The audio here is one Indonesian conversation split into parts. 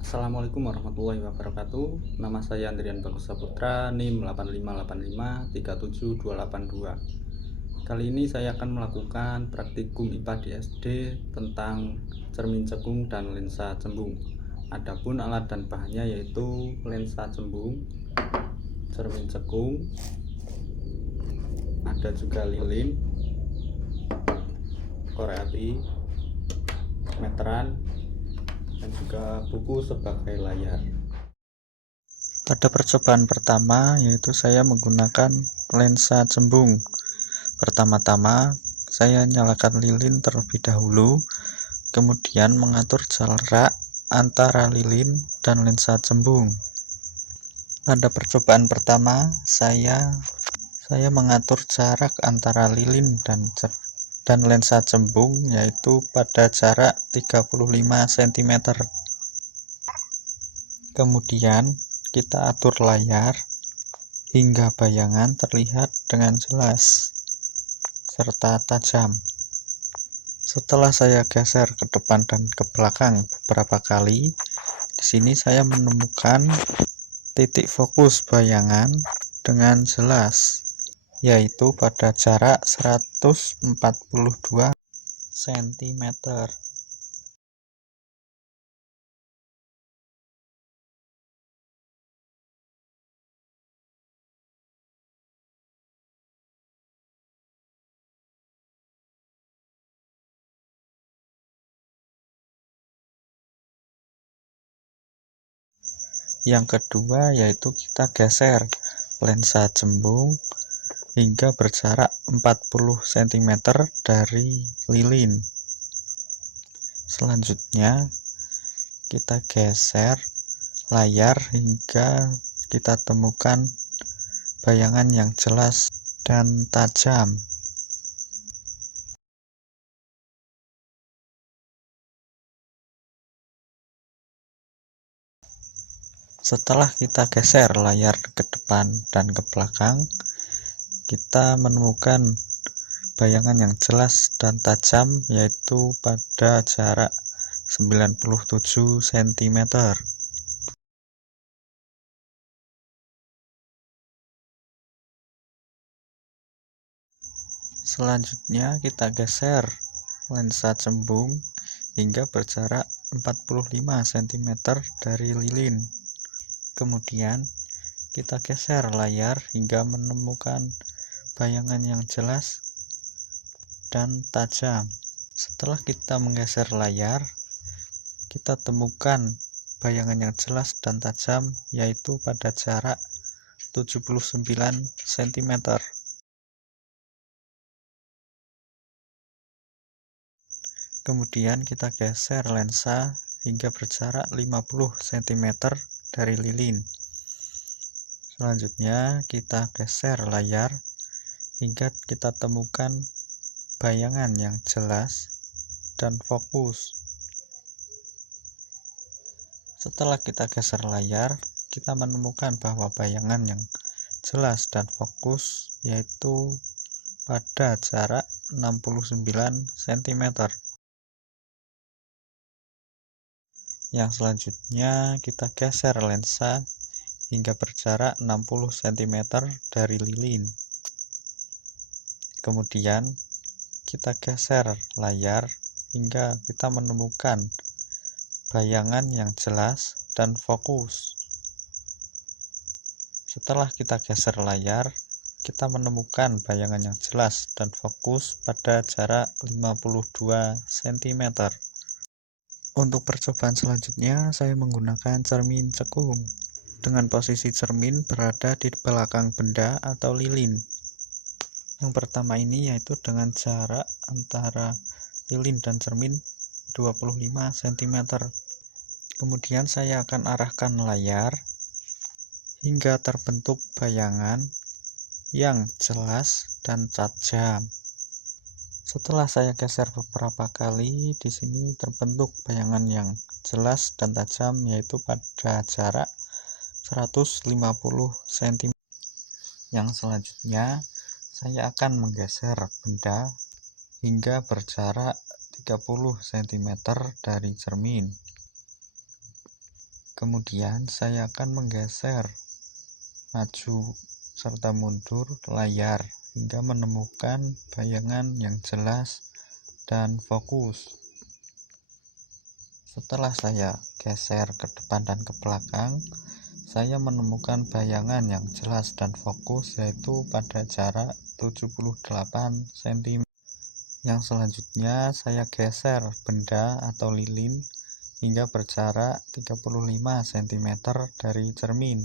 Assalamualaikum warahmatullahi wabarakatuh. Nama saya Andrian Bagus Saputra, NIM 8585372282. Kali ini saya akan melakukan praktikum IPA di SD tentang cermin cekung dan lensa cembung. Adapun alat dan bahannya yaitu lensa cembung, cermin cekung, ada juga lilin, korek api, meteran, dan juga buku sebagai layar. Pada percobaan pertama yaitu saya menggunakan lensa cembung. Pertama-tama saya nyalakan lilin terlebih dahulu, kemudian mengatur jarak antara lilin dan lensa cembung. Pada percobaan pertama saya mengatur jarak antara lilin dan lensa cembung yaitu pada jarak 35 cm. Kemudian kita atur layar hingga bayangan terlihat dengan jelas serta tajam. Setelah saya geser ke depan dan ke belakang beberapa kali, di sini saya menemukan titik fokus bayangan dengan jelas, yaitu pada jarak 142 cm. Yang kedua yaitu kita geser lensa cembung hingga berjarak 40 cm dari lilin. Selanjutnya kita geser layar hingga kita temukan bayangan yang jelas dan tajam. Setelah kita geser layar ke depan dan ke belakang, kita menemukan bayangan yang jelas dan tajam yaitu pada jarak 97 cm. Selanjutnya kita geser lensa cembung hingga berjarak 45 cm dari lilin. Kemudian kita geser layar hingga menemukan bayangan yang jelas dan tajam. Setelah kita menggeser layar, kita temukan bayangan yang jelas dan tajam yaitu pada jarak 79 cm. Kemudian kita geser lensa hingga berjarak 50 cm dari lilin. Selanjutnya kita geser layar hingga kita temukan bayangan yang jelas dan fokus. Setelah kita geser layar, kita menemukan bahwa bayangan yang jelas dan fokus yaitu pada jarak 69 cm. Yang selanjutnya kita geser lensa hingga berjarak 60 cm dari lilin. Kemudian kita geser layar hingga kita menemukan bayangan yang jelas dan fokus. Setelah kita geser layar, kita menemukan bayangan yang jelas dan fokus pada jarak 52 cm. Untuk percobaan selanjutnya, saya menggunakan cermin cekung dengan posisi cermin berada di belakang benda atau lilin. Yang pertama ini yaitu dengan jarak antara lilin dan cermin 25 cm. Kemudian saya akan arahkan layar hingga terbentuk bayangan yang jelas dan tajam. Setelah saya geser beberapa kali, di sini terbentuk bayangan yang jelas dan tajam yaitu pada jarak 150 cm. Yang selanjutnya saya akan menggeser benda hingga berjarak 30 cm dari cermin. Kemudian saya akan menggeser maju serta mundur layar hingga menemukan bayangan yang jelas dan fokus. Setelah saya geser ke depan dan ke belakang, saya menemukan bayangan yang jelas dan fokus, yaitu pada jarak 78 cm. Yang selanjutnya saya geser benda atau lilin hingga berjarak 35 cm dari cermin.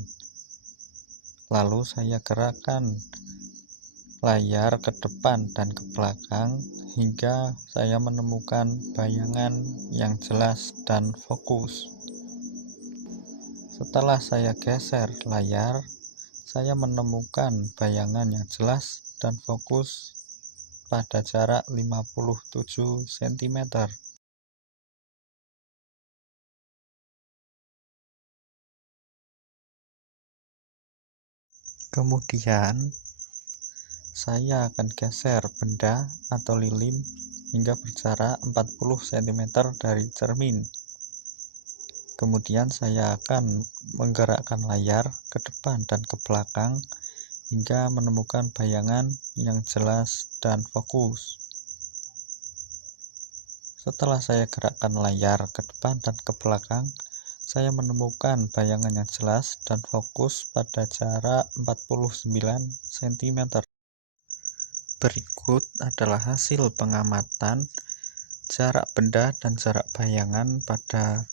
Lalu saya gerakkan layar ke depan dan ke belakang hingga saya menemukan bayangan yang jelas dan fokus. Setelah saya geser layar, saya menemukan bayangan yang jelas dan fokus pada jarak 57 cm. Kemudian saya akan geser benda atau lilin hingga berjarak 40 cm dari cermin. Kemudian saya akan menggerakkan layar ke depan dan ke belakang hingga menemukan bayangan yang jelas dan fokus. Setelah saya gerakkan layar ke depan dan ke belakang, saya menemukan bayangan yang jelas dan fokus pada jarak 49 cm. Berikut adalah hasil pengamatan jarak benda dan jarak bayangan pada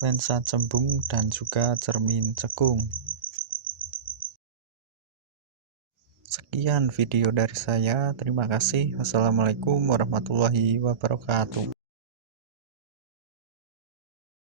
lensa cembung dan juga cermin cekung. Sekian video dari saya. Terima kasih. Wassalamualaikum warahmatullahi wabarakatuh.